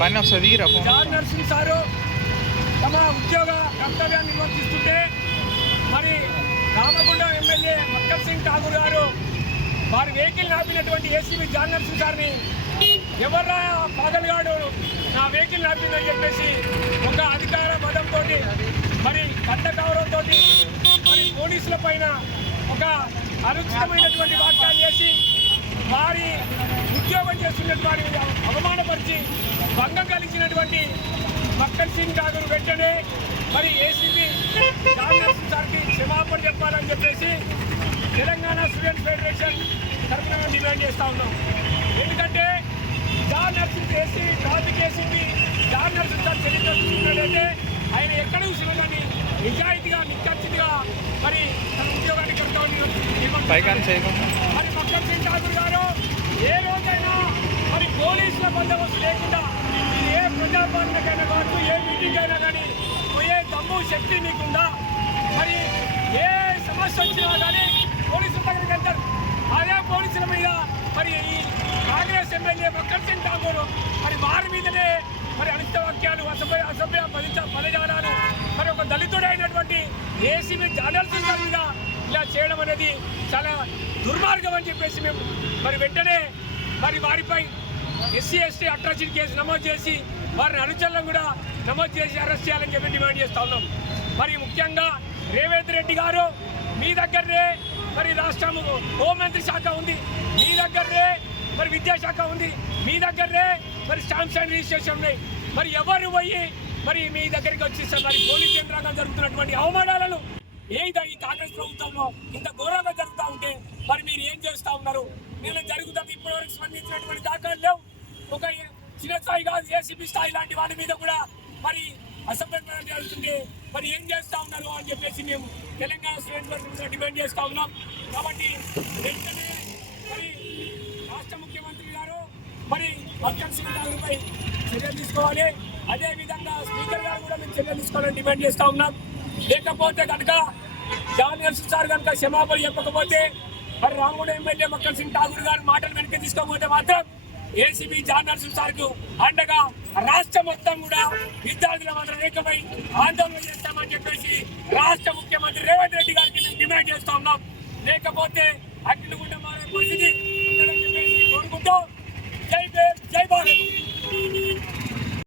పని వస్తుంది John nursing sir తమ ఉద్యోగ కర్తవ్యాన్ని నిర్వర్తిస్తుంటే మరి రామగుండం ఎమ్మెల్యే మక్కర్ సింగ్ ఠాగూర్ గారు వారి వెహికల్ నాపినటువంటి ఏసీబీ జాన్ నర్సింగ్ గారిని ఎవర్రా పాగల్గాడు నా వెహికల్ నాపిందని చెప్పేసి ఒక అధికార మదంతో మరి కట్ట గౌరవంతో మరి పోలీసుల పైన ఒక అనుచితమైనటువంటి వాక్యాలు చేసి వారి ఉద్యోగం చేస్తున్నటువంటి అవమానపరిచి భంగం కలిగినటువంటి మక్కర్ సింగ్ ఠాగూర్ వెంటనే మరి ఏసీపీ కాంగ్రెస్ సార్కి క్షమాపణ చెప్పాలని చెప్పేసి తెలంగాణ స్టూడెంట్ ఫెడరేషన్ తరఫున డిమాండ్ చేస్తా ఉన్నాం. ఎందుకంటే John Narsing AC traffic ACP John Narsing sir చరిత్ర ఆయన ఎక్కడ చూసినా కానీ నిజాయితీగా నిక్కచ్చిగా మరి తన ఉద్యోగాన్ని కర్తవ్యం పైకాన్ ఠాకూర్ గారు ఏ రోజైనా మరి పోలీసుల బందోబస్తు లేకుండా ఏ ప్రజాపాలనకైనా కావచ్చు ఏ మీటింగ్ అయినా కానీ పోయే దమ్ము శక్తి మీకుందా? మరి ఏ సమస్య వచ్చినా కానీ పోలీసుల దగ్గరికి వెళ్తారు. అదే పోలీసుల మీద మరి ఈ కాంగ్రెస్ ఎమ్మెల్యే మక్కన్ సింగ్ ఠాకూర్ మరి వారి మీదనే మరి అనిష్ట వాక్యాలు అసభ్య అసభ్య పదిచ పదజాలాలు మరి ఒక దళితుడైనటువంటి ఏసీబీ జనరల్ మీద ఇలా చేయడం అనేది చాలా దుర్మార్గం అని చెప్పేసి మేము మరి వెంటనే మరి వారిపై ఎస్సీ ఎస్టీ అట్రాసిటీ కేసు నమోదు చేసి వారిని అనుచరులను కూడా నమోదు చేసి అరెస్ట్ చేయాలని చెప్పి డిమాండ్ చేస్తా ఉన్నాం. మరి ముఖ్యంగా రేవంత్ రెడ్డి గారు మీ దగ్గరనే మరి రాష్ట్రం హోంమంత్రి శాఖ ఉంది మీ దగ్గరనే మరి విద్యాశాఖ ఉంది మీ దగ్గరనే మరి స్టాంప్స్ అండ్ రిజిస్ట్రేషన్ ఉన్నాయి. మరి ఎవరు పోయి మరి మీ దగ్గరికి వచ్చి మరి పోలీస్ యంత్రాంగం జరుగుతున్నటువంటి అవమానాలను ఏదో ఈ కాంగ్రెస్ ప్రభుత్వంలో ఇంత ఘోరంగా జరుగుతూ ఉంటే మరి మీరు ఏం చేస్తూ ఉన్నారు? నేను జరుగుతుంది ఇప్పటివరకు స్పందించినటువంటి దాఖలు లేవు. ఒక చిన్న స్థాయి కాదు ఏసీబీ స్థాయి లాంటి వాటి మీద కూడా మరి అసెంబ్లీ జరుగుతుంటే మరి ఏం చేస్తూ ఉన్నారు అని చెప్పేసి మేము తెలంగాణ స్టూడెంట్ వర్గంగా డిమాండ్ చేస్తూ ఉన్నాం. కాబట్టి వెంటనే మరి రాష్ట్ర ముఖ్యమంత్రి గారు మరి అక్కర్ సింగ్ గారిపై చర్యలు తీసుకోవాలి. అదేవిధంగా స్పీకర్ గారు కూడా మేము చర్యలు తీసుకోవాలని డిమాండ్ చేస్తూ ఉన్నాం. లేకపోతే కనుక జాన్ నర్సింగ్ సార్ కనుక క్షమాపణ చెప్పకపోతే మరి రాముడు ఎమ్మెల్యే మక్కల్ సింగ్ ఠాగూర్ గారు మాటలు వెనక్కి తీసుకోకపోతే మాత్రం ఏసీబీ జాన్ నర్సింగ్ సార్కు అండగా రాష్ట్ర మొత్తం కూడా విద్యార్థుల మాత్రం ఏకమై ఆందోళన చేస్తామని చెప్పేసి రాష్ట్ర ముఖ్యమంత్రి రేవంత్ రెడ్డి గారికి మేము డిమాండ్ చేస్తా ఉన్నాం. లేకపోతే అగ్నిగుండ మారే పరిస్థితి